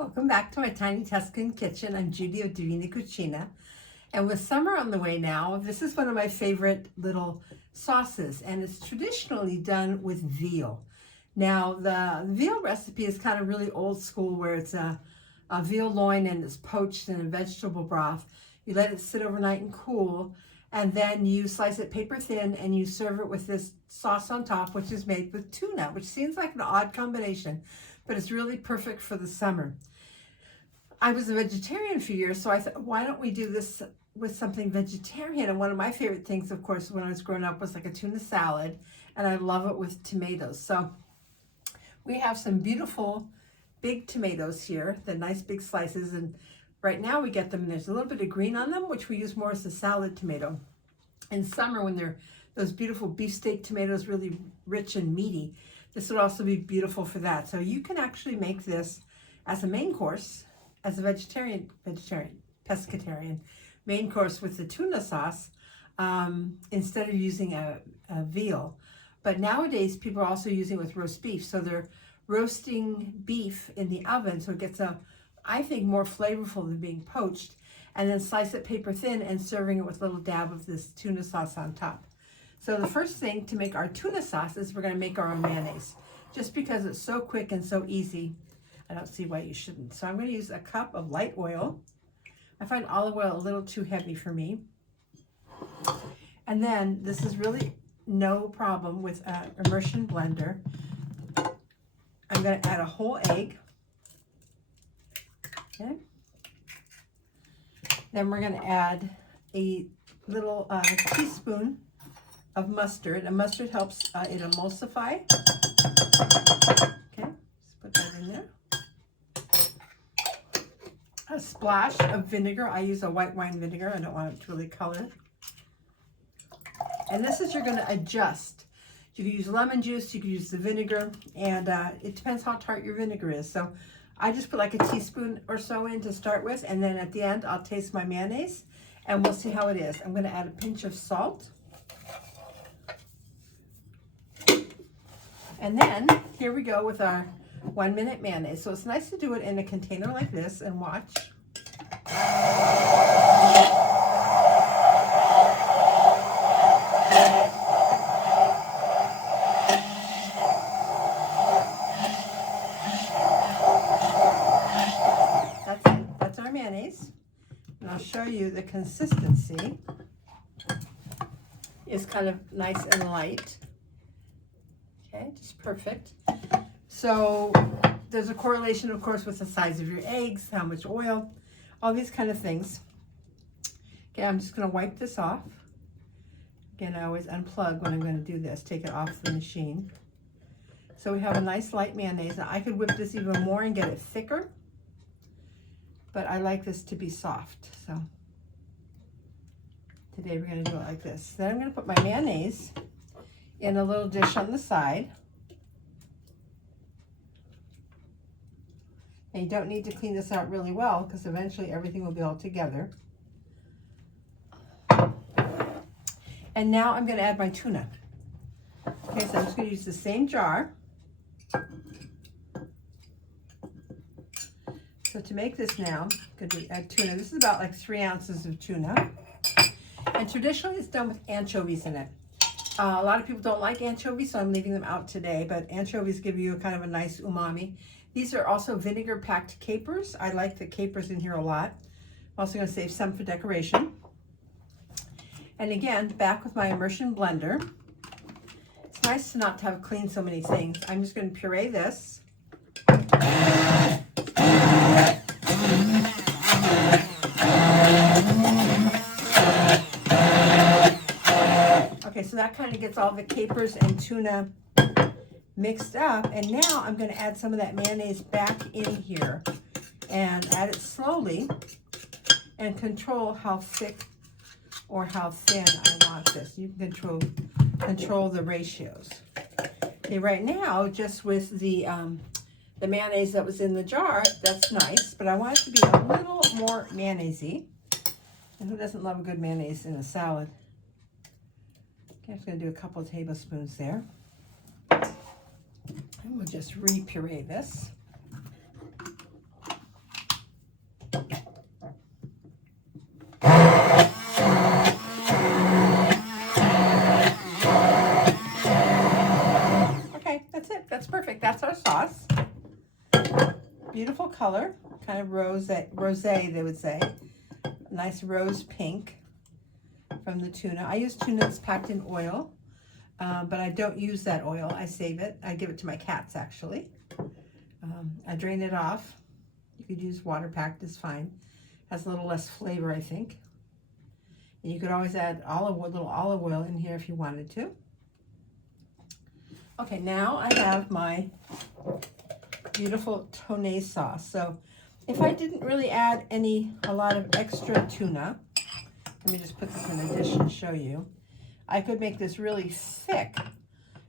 Welcome back to my tiny Tuscan kitchen. I'm Judy of Divina Cucina. And with summer on the way now, this is one of my favorite little sauces, and it's traditionally done with veal. Now, the veal recipe is kind of really old school, where it's a veal loin and it's poached in a vegetable broth. You let it sit overnight and cool, and then you slice it paper thin and you serve it with this sauce on top, which is made with tuna, which seems like an odd combination, but it's really perfect for the summer. I was a vegetarian for years, so I thought, why don't we do this with something vegetarian? And one of my favorite things, of course, when I was growing up was like a tuna salad, and I love it with tomatoes. So we have some beautiful big tomatoes here, the nice big slices, and right now we get them, and there's a little bit of green on them, which we use more as a salad tomato. In summer, when they're those beautiful beefsteak tomatoes, really rich and meaty, this would also be beautiful for that. So you can actually make this as a main course, as a pescatarian main course with the tuna sauce, instead of using a veal. But nowadays, people are also using it with roast beef. So they're roasting beef in the oven, so it gets I think, more flavorful than being poached, and then slice it paper thin and serving it with a little dab of this tuna sauce on top. So the first thing to make our tuna sauce is we're going to make our own mayonnaise. Just because it's so quick and so easy, I don't see why you shouldn't. So I'm going to use a cup of light oil. I find olive oil a little too heavy for me. And then this is really no problem with an immersion blender. I'm going to add a whole egg. Okay. Then we're going to add a little teaspoon of mustard, and mustard helps it emulsify. Okay, just put that in there. A splash of vinegar. I use a white wine vinegar. I don't want it to really color. And this is, you're going to adjust. You can use lemon juice, you can use the vinegar, and it depends how tart your vinegar is. So I just put like a teaspoon or so in to start with, and then at the end I'll taste my mayonnaise and we'll see how it is. I'm going to add a pinch of salt. And then here we go with our 1 minute mayonnaise. So it's nice to do it in a container like this and watch. That's it. That's our mayonnaise. And I'll show you the consistency is kind of nice and light. Okay, just perfect. So there's a correlation, of course, with the size of your eggs, how much oil, all these kind of things. Okay, I'm just going to wipe this off. Again, I always unplug when I'm going to do this, take it off the machine. So we have a nice light mayonnaise. Now I could whip this even more and get it thicker, but I like this to be soft. So today we're going to do it like this. Then I'm going to put my mayonnaise in a little dish on the side. And you don't need to clean this out really well, because eventually everything will be all together. And now I'm going to add my tuna. Okay, so I'm just going to use the same jar. So to make this now, I'm going to add tuna. This is about like 3 ounces of tuna. And traditionally it's done with anchovies in it. A lot of people don't like anchovies, so I'm leaving them out today, but anchovies give you kind of a nice umami. These are also vinegar-packed capers. I like the capers in here a lot. I'm also going to save some for decoration. And again, back with my immersion blender. It's nice to not have cleaned so many things. I'm just going to puree this. Okay, so that kind of gets all the capers and tuna mixed up. And now I'm going to add some of that mayonnaise back in here and add it slowly and control how thick or how thin I want this. You can control the ratios. Okay, right now, just with the mayonnaise that was in the jar, that's nice, but I want it to be a little more mayonnaise-y. And who doesn't love a good mayonnaise in a salad? Okay, I'm just going to do a couple of tablespoons there. And we'll just re-puree this. beautiful color, kind of rose they would say. Nice rose pink from the tuna. I use tuna that's packed in oil, but I don't use that oil. I save it. I give it to my cats, actually. I drain it off. You could use water packed, it's fine. Has a little less flavor, I think. And you could always add little olive oil in here if you wanted to. Okay, now I have my beautiful Tonnato sauce. So if I didn't really add a lot of extra tuna, let me just put this in a dish and show you. I could make this really thick,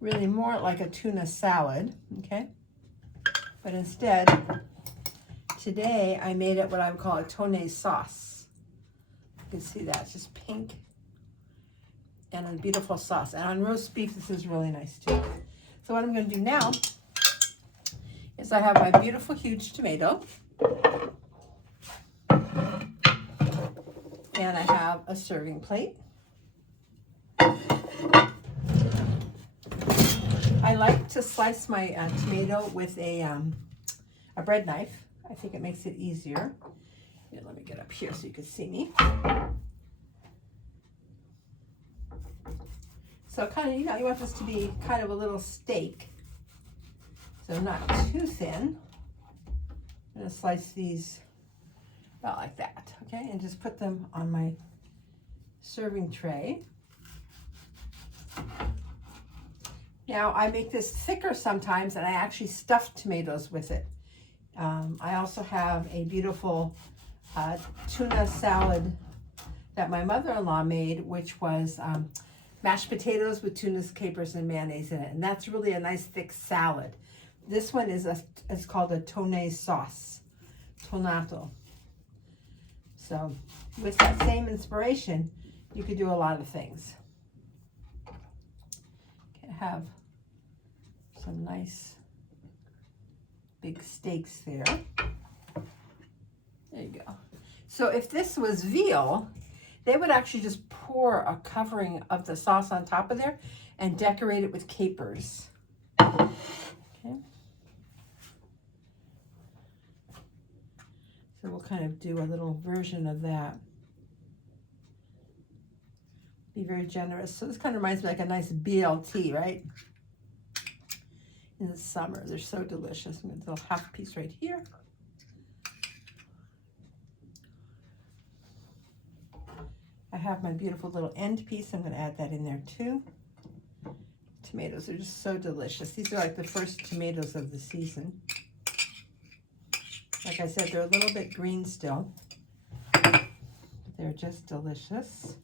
really more like a tuna salad, okay? But instead, today I made it what I would call a Tonnato sauce. You can see that, it's just pink and a beautiful sauce. And on roast beef, this is really nice too. So what I'm gonna do now is I have my beautiful huge tomato. And I have a serving plate. I like to slice my tomato with a bread knife. I think it makes it easier. Here, let me get up here so you can see me. So kind of, you want this to be kind of a little steak. So not too thin. I'm gonna slice these about like that, okay? And just put them on my serving tray. Now I make this thicker sometimes and I actually stuff tomatoes with it. I also have a beautiful tuna salad that my mother-in-law made, which was mashed potatoes with tunas, capers, and mayonnaise in it. And that's really a nice thick salad. This one is called a Tonnato sauce, Tonnato. So with that same inspiration, you could do a lot of things. Okay, have some nice big steaks there. There you go. So if this was veal, they would actually just pour a covering of the sauce on top of there and decorate it with capers. Okay. So we'll kind of do a little version of that. Be very generous. So this kind of reminds me like a nice BLT, right? In the summer, they're so delicious. I'm going to do a half piece right here. I have my beautiful little end piece. I'm going to add that in there too. Tomatoes are just so delicious. These are like the first tomatoes of the season. Like I said, they're a little bit green still. But they're just delicious.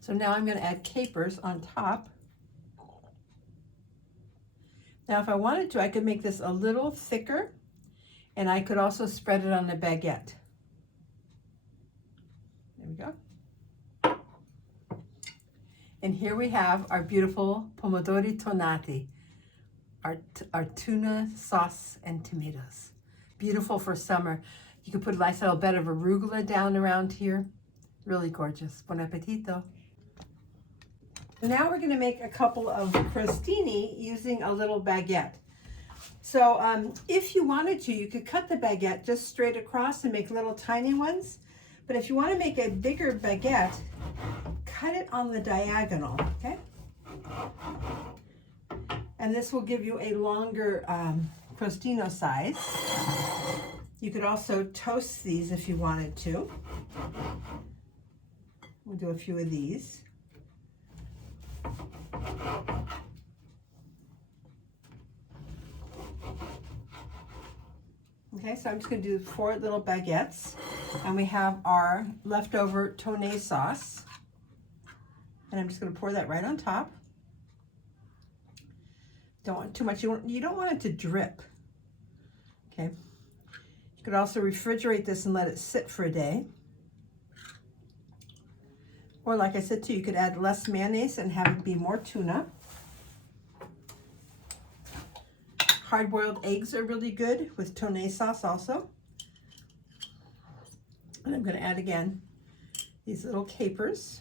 So now I'm going to add capers on top. Now if I wanted to, I could make this a little thicker, and I could also spread it on a baguette. There we go. And here we have our beautiful Pomodori Tonnati, our tuna sauce and tomatoes. Beautiful for summer. You could put a nice little bed of arugula down around here. Really gorgeous. Buon appetito. Now we're going to make a couple of crostini using a little baguette. So if you wanted to, you could cut the baguette just straight across and make little tiny ones. But if you want to make a bigger baguette, cut it on the diagonal, okay? And this will give you a longer crostino size. You could also toast these if you wanted to. We'll do a few of these. Okay, so I'm just going to do 4 little baguettes, and we have our leftover Tonnato sauce, and I'm just going to pour that right on top. Don't want too much. You don't want it to drip. Okay. You could also refrigerate this and let it sit for a day. Or like I said too, you could add less mayonnaise and have it be more tuna. Hard-boiled eggs are really good with Tonnato sauce also. And I'm going to add again these little capers.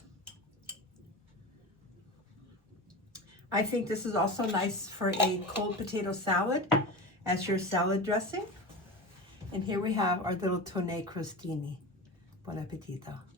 I think this is also nice for a cold potato salad as your salad dressing. And here we have our little tonne crostini. Buon appetito.